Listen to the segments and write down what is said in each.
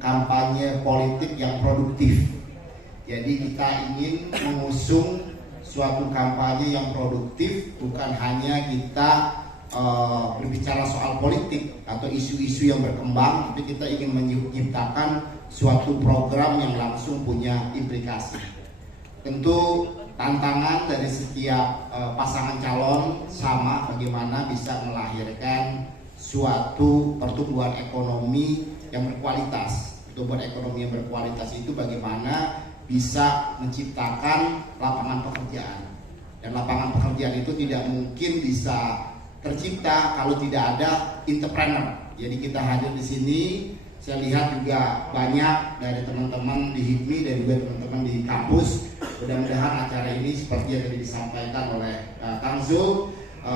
kampanye politik yang produktif. Jadi kita ingin mengusung suatu kampanye yang produktif, bukan hanya kita berbicara soal politik atau isu-isu yang berkembang, tapi kita ingin menciptakan suatu program yang langsung punya implikasi. Tentu tantangan dari setiap pasangan calon sama, bagaimana bisa melahirkan suatu pertumbuhan ekonomi yang berkualitas. Pertumbuhan ekonomi yang berkualitas itu bagaimana bisa menciptakan lapangan pekerjaan. Dan lapangan pekerjaan itu tidak mungkin bisa tercipta kalau tidak ada entrepreneur. Jadi kita hadir di sini, saya lihat juga banyak dari teman-teman di HIPMI dan juga teman-teman di kampus. Mudah-mudahan acara ini seperti yang tadi disampaikan oleh Kang Zul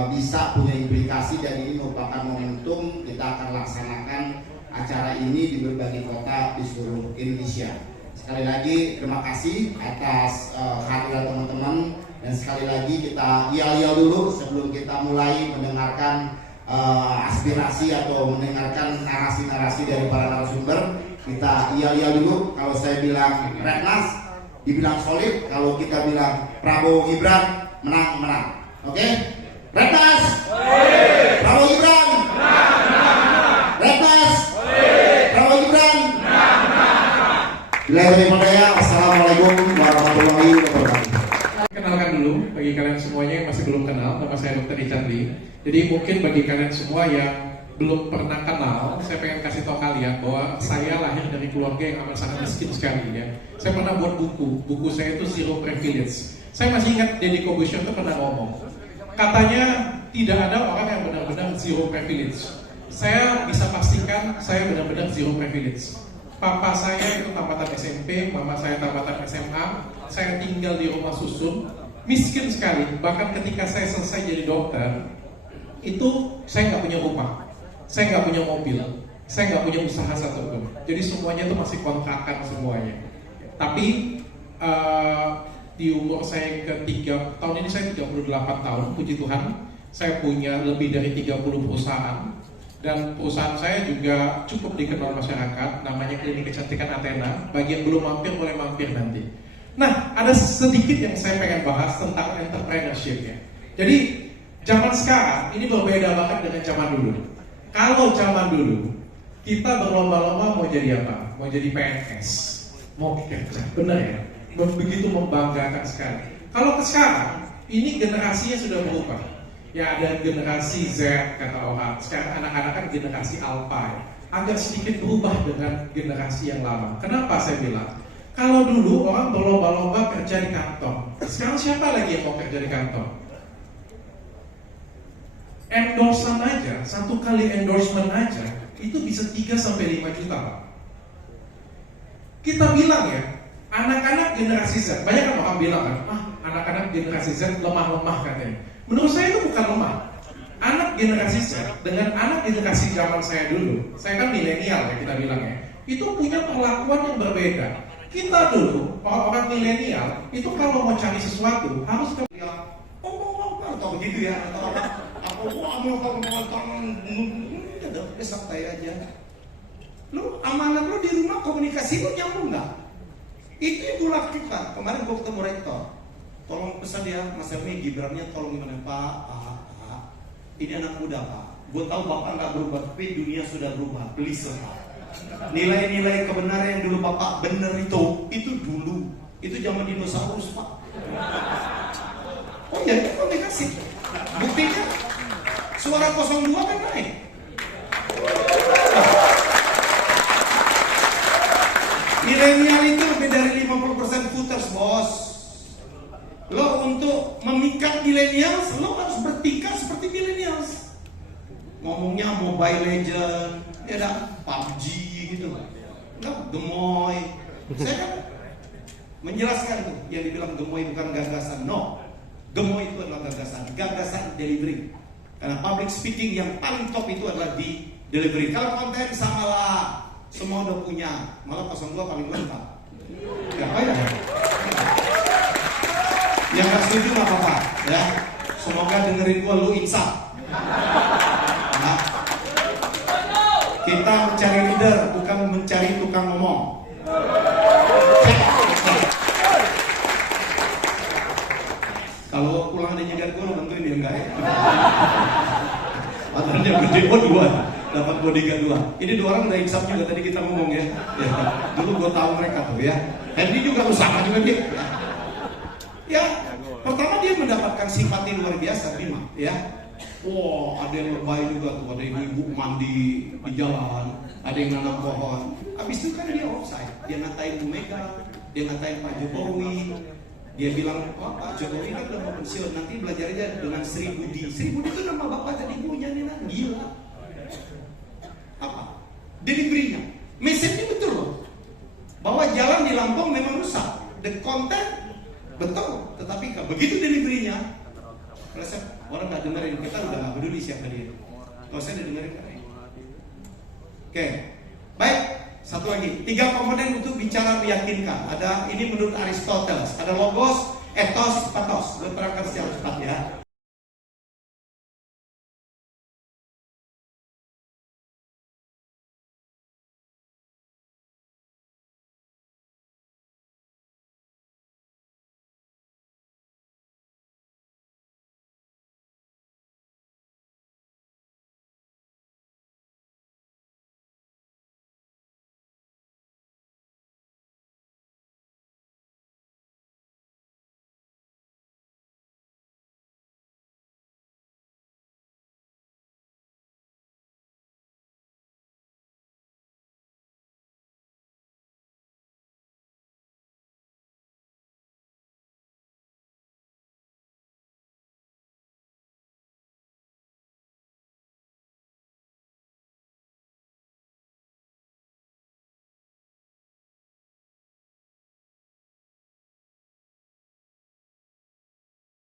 bisa punya implikasi, dan ini merupakan momentum kita akan laksanakan acara ini di berbagai kota di seluruh Indonesia. Sekali lagi terima kasih atas hadirat teman-teman, dan sekali lagi kita yel-yel dulu sebelum kita mulai mendengarkan aspirasi atau mendengarkan narasi-narasi dari para narasumber. Kita yel-yel dulu. Kalau saya bilang Rednas, dibilang solid. Kalau kita bilang Prabowo Gibran, menang. Oke? Rednas, Prabowo Gibran, Rednas, Prabowo Gibran. Assalamualaikum warahmatullahi wabarakatuh. Kenalkan dulu bagi kalian semuanya yang masih belum kenal, nama saya Dr. Richard Lee. Jadi mungkin bagi kalian semua yang belum pernah kenal, saya pengen kasih tahu kalian bahwa saya lahir dari keluarga yang amat sangat miskin sekali ya. Saya pernah buat buku saya itu Zero Privilege. Saya masih ingat Deddy Corbuzier itu pernah ngomong, katanya tidak ada orang yang benar-benar zero privilege. Saya bisa pastikan saya benar-benar zero privilege. Papa saya itu tamatan SMP, mama saya tamatan SMA. Saya tinggal di rumah susun, miskin sekali. Bahkan ketika saya selesai jadi dokter, itu saya nggak punya rumah, saya nggak punya mobil, saya nggak punya usaha satupun. Jadi semuanya itu masih kontrakan semuanya. Tapi di umur saya ketiga, tahun ini saya 38 tahun, puji Tuhan, saya punya lebih dari 30 perusahaan. Dan perusahaan saya juga cukup dikenal masyarakat, namanya Klinik Kecantikan Athena. Bagi yang belum mampir, boleh mampir nanti. Nah, ada sedikit yang saya pengen bahas tentang entrepreneurship ya. Jadi, zaman sekarang ini berbeda banget dengan zaman dulu. Kalau zaman dulu, kita berlomba-lomba mau jadi apa? Mau jadi PNS, mau kerja, benar ya? Begitu membanggakan sekali. Kalau sekarang, ini generasinya sudah berubah. Ya, ada generasi Z kata orang. Sekarang anak-anak kan generasi Alpha ya. Agak sedikit berubah dengan generasi yang lama. Kenapa saya bilang? Kalau dulu orang berlomba-lomba kerja di kantor, sekarang siapa lagi yang mau kerja di kantor? Endorsement aja, satu kali endorsement aja itu bisa 3-5 juta Pak. Kita bilang ya, anak-anak generasi Z, banyak kan orang bilang kan, anak-anak generasi Z lemah-lemah katanya. Menurut saya itu bukan lemah. Anak generasi Z dengan anak generasi zaman saya dulu, saya kan milenial ya kita bilang ya, itu punya perlakuan yang berbeda. Kita dulu, orang-orang milenial, itu kalau mau cari sesuatu harus ke atau begitu ya, atau apa santai aja. Lu amanat lu di rumah, komunikasi lu nyambung nggak? Itu yang gue lakukan. Kemarin gue ketemu rektor, tolong pesan ya Mas Helmi, Gibrannya tolong gimana Pak, ini anak muda Pak, gue tahu Bapak nggak berubah, tapi dunia sudah berubah, please Pak. Nilai-nilai kebenaran yang dulu Bapak bener itu dulu, itu zaman dinosaurus Pak. Oh ya, itu komunikasi. Buktinya suara 02 kan naik. Milenial itu lebih dari 50% voters bos. Lo untuk memikat milenials, lo harus bertingkah seperti milenials. Ngomongnya Mobile Legend, ya dah, PUBG gitu. Lo gemoy. Saya kan menjelaskan tuh, yang dibilang gemoy bukan gagasan. No, gemoy itu adalah gagasan delivery. Karena public speaking yang paling top itu adalah di delivery. Kalau konten sama lah, semua udah punya. Malah 02 paling lengkap. Ya apa ya? Yang gak setuju gak apa-apa ya. Semoga dengerin gua lu insaf. Nah, kita mencari leader bukan mencari tukang ngomong. ngomong. Kalau pulang ada jidat gue, lo bantuin dia enggak ya? Patarnya gede dua, dapat bodyguard 2. Ini 2 orang udah insaf juga tadi kita ngomong ya. Ya, dulu gue tahu mereka tuh ya. Hendy juga sama juga dia. Ya, pertama dia mendapatkan simpati luar biasa, Bima. Ya, wow, ada yang lebay juga tuh, ada ibu-ibu mandi di jalan, ada yang nanam pohon. Habis itu kan dia offside, dia ngatain Bu Mega, dia ngatain Pak Jokowi. Dia bilang, oh, Pak Jokowi kan udah mau pensiun, nanti belajar aja dengan Sri Budi. Sri Budi itu nama bapak dan ibunya nih, gila. Apa? Delivery-nya, message-nya betul loh, bahwa jalan di Lampung memang rusak, the content betul, tetapi begitu delivery-nya, orang nggak dengerin, kita udah nggak peduli siapa dia. Kalau saya udah dengerin, oke, baik. Satu lagi, 3 komponen untuk bicara meyakinkan. Ada ini menurut Aristoteles, ada logos, ethos, pathos. Gue terangkan secara cepat ya.